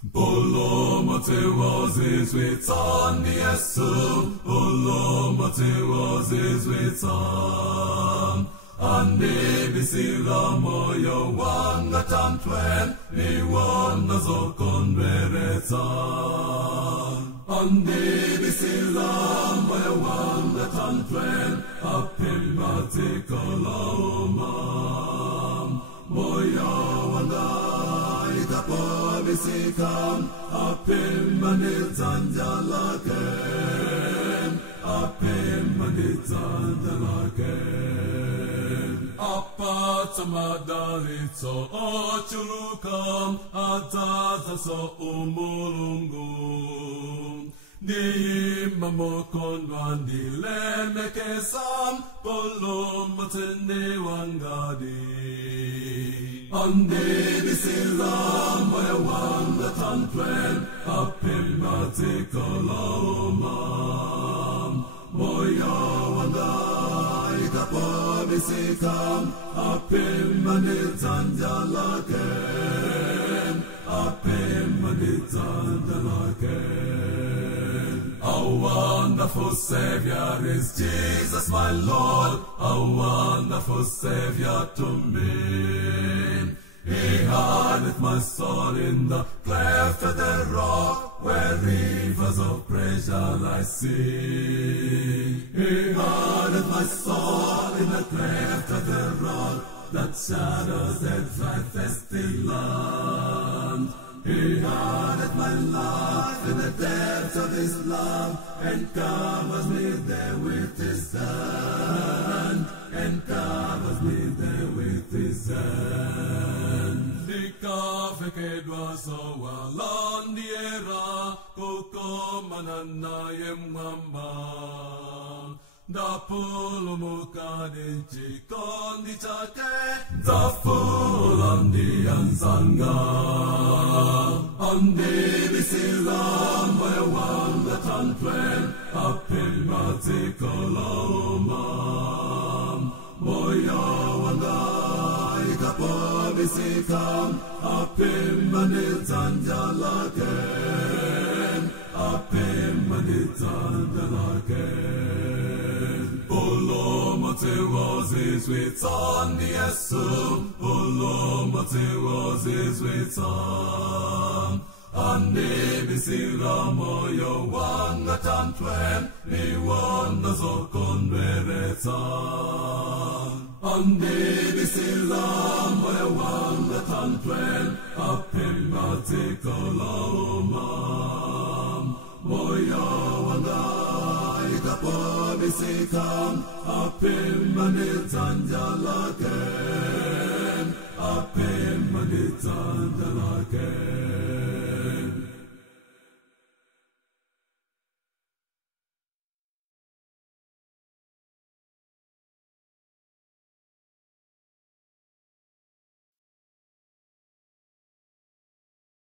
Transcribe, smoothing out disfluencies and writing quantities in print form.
Bolo Matewazi Zwitsani Yesu, Bolo Matewazi Zwitsan. Andi bisila moyo wanga tantwen, ni wana zokon beretan. Andi bisila moyo wanga tantwen, apimati kolomam. Moyo wanga ikapo bisikam, apimanitanjalaken, apimanitanjalaken. Apatamadalito ochulukam, atataso umulungum. Nimamokon wandilemekesam, polomatene wangadi. Ande bisilam, moya wanga tantwen, apimati kolomam. Moya wanga ikapobisikam, apimanitanjalaken, apimanitanjalaken. A wonderful Savior is Jesus, my Lord, a wonderful Savior to me. He hideth my soul in the cleft of the rock, where rivers of praise shall I see. He hideth my soul in the cleft of the rock, that shadows that dry thirsty land. He hideth my life in the depths of His love, and covers me there with His hand, and covers me there with His hand. Dikave kedwa sowa landiera, kukomanana yemwamba. Dapulu mukadi chikondi chake, dapulandi ansanga. Andi bisilam, moya wanga tantwen, apimati kolomam. Moya wanga ikapobisikam, apimanitanjalaken, apimanitanjalaken. Bolo Matewazi Zwitsani Yesu, Bolo Matewazi Zwitsan. Andi bisila moyo wanga tantwen, ni wana zokon beretan. Andi bisila moyo wanga tantwen, apimati kolomam. Moyo wanga ikapobisikam, apimanitanjalaken, apimanitanjalaken.